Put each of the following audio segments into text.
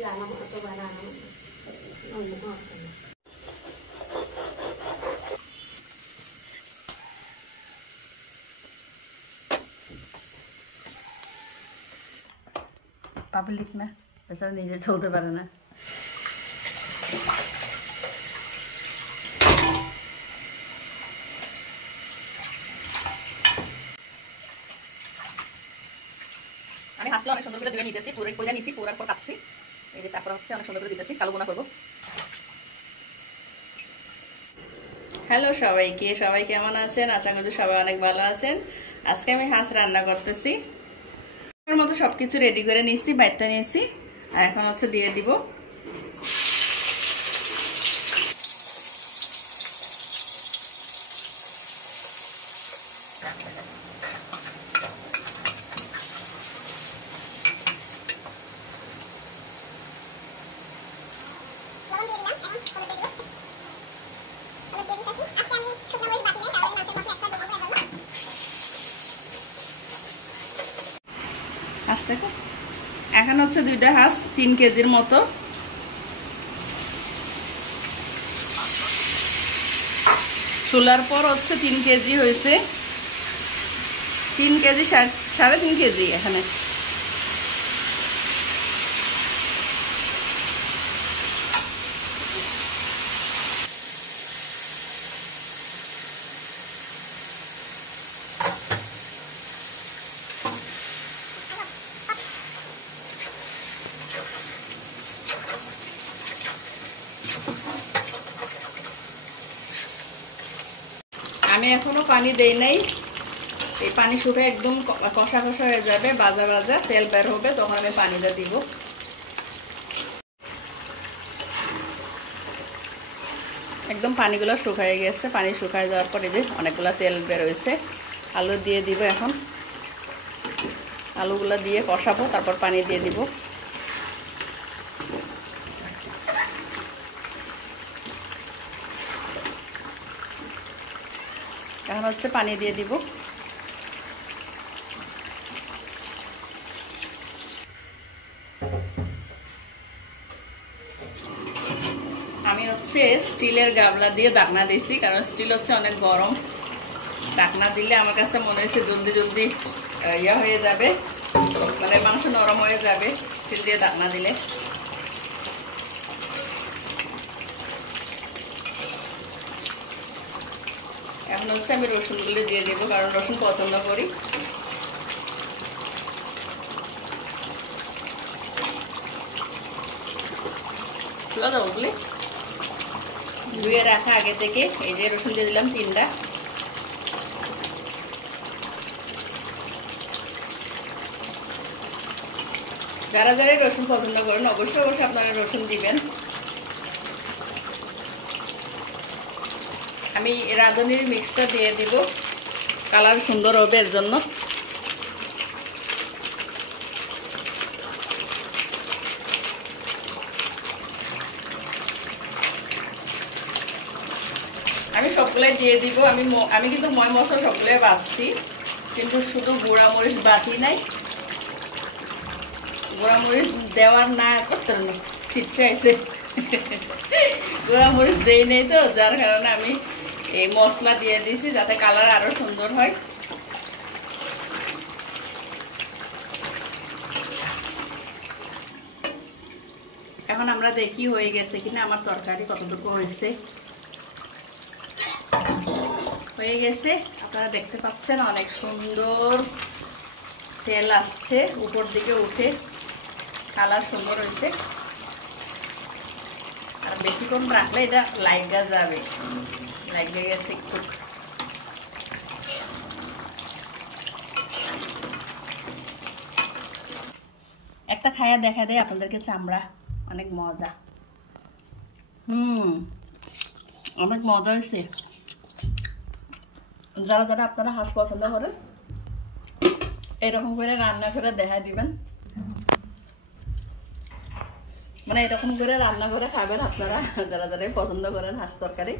জানা মতো বানানো অন্য মতো না। পাবলিক না, বেচারা নিজে চলতে পারে না। আমি হাসলে অনেক সুন্দর করে ধুয়ে নিতেছি, পুরো কইলা নিছি, পুরার পর কাটছি। এই যে তারপর হচ্ছে অনেক সুন্দর করে দিতেছি, কালো বোনা করবো। হ্যালো সবাইকে, সবাই কেমন আছেন? আশা করি সবাই অনেক ভালো আছেন। আজকে আমি হাঁস রান্না করতেছি। মতো সবকিছু রেডি করে নিয়েছি, বাইরটা নিয়েছি, আর এখন হচ্ছে দিয়ে দিব। এখন হচ্ছে 2টা হাঁস 3 কেজির মতো। চুলার পর হচ্ছে 3 কেজি হয়েছে, 3 কেজি 3.5 কেজি এখানে। আমি এখনো পানি দেই নাই, এই পানি শুকিয়ে একদম কষা কষা হয়ে যাবে, ভাজা ভাজা তেল বের হবে, তখন আমি পানিটা দিব। একদম পানিগুলো শুকায় গেছে, পানি শুকায় যাওয়ার পরে যে অনেকগুলো তেল বের হয়েছে। আলু দিয়ে দিব, এখন আলুগুলো দিয়ে কষাবো, তারপর পানি দিয়ে দিব। এখন হচ্ছে পানি দিয়ে দিব। আমি হচ্ছে স্টিলের গামলা দিয়ে ঢাকনা দিয়েছি, কারণ স্টিল হচ্ছে অনেক গরম। ঢাকনা দিলে আমার কাছে মনে হয়েছে জলদি জলদি ইয়া হয়ে যাবে, মানে মাংস নরম হয়ে যাবে স্টিল দিয়ে ঢাকনা দিলে। এখন হচ্ছে আমি রসুনগুলো দিয়ে দেবো, কারণ রসুন পছন্দ করি। তুলে দেবো ওগুলি ধুয়ে রাখা আগে থেকে। এই যে রসুন দিয়ে দিলাম 3টা। যারা যারা রসুন পছন্দ করেন অবশ্যই অবশ্যই আপনারা রসুন দিবেন। আমি রাঁধুনির মিক্সটা দিয়ে দিব, কালার সুন্দর হবে এর জন্য। আমি সবগুলাই দিয়ে দিব। আমি কিন্তু ময় মশলা সবগুলাই বাছছি, কিন্তু শুধু গুঁড়া মরিচ বাটি নাই। গুঁড়া মরিচ দেওয়ার না করতে না, ছিটছে আছে গুঁড়া মরিচ দেই নেই তো, যার কারণে আমি এই মশলা দিয়ে দিছি, যাতে কালার আরো সুন্দর হয়। এখন আমরা দেখি হয়ে গেছে কিনা, আমার তরকারি কতটুকু হয়েছে। হয়ে গেছে, আপনারা দেখতে পাচ্ছেন অনেক সুন্দর তেল আসছে উপর দিকে উঠে, কালার সুন্দর হয়েছে। আর বেশিক্ষণ রাখলে এটা লাইগা যাবে, লাইগা গেছে একটু। একটা খায়া দেখা দেয় আপনাদেরকে, চামড়া অনেক মজা। অনেক মজা হয়েছে। যারা যারা আপনারা হাঁস পছন্দ করেন এরকম করে রান্না করে দেখা দিবেন, মানে এরকম করে রান্না করে খাবেন আপনারা যারা যারা পছন্দ করেন হাঁস তরকারি।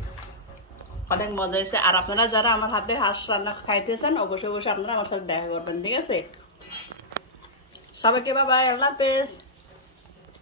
অনেক মজা হয়েছে। আর আপনারা যারা আমার হাতে হাঁস রান্না খাইতেছেন অবশ্যই অবশ্যই আপনারা আমার সাথে দেখা করবেন, ঠিক আছে? সবাইকে বাই বাই, আল্লাহ হাফেজ।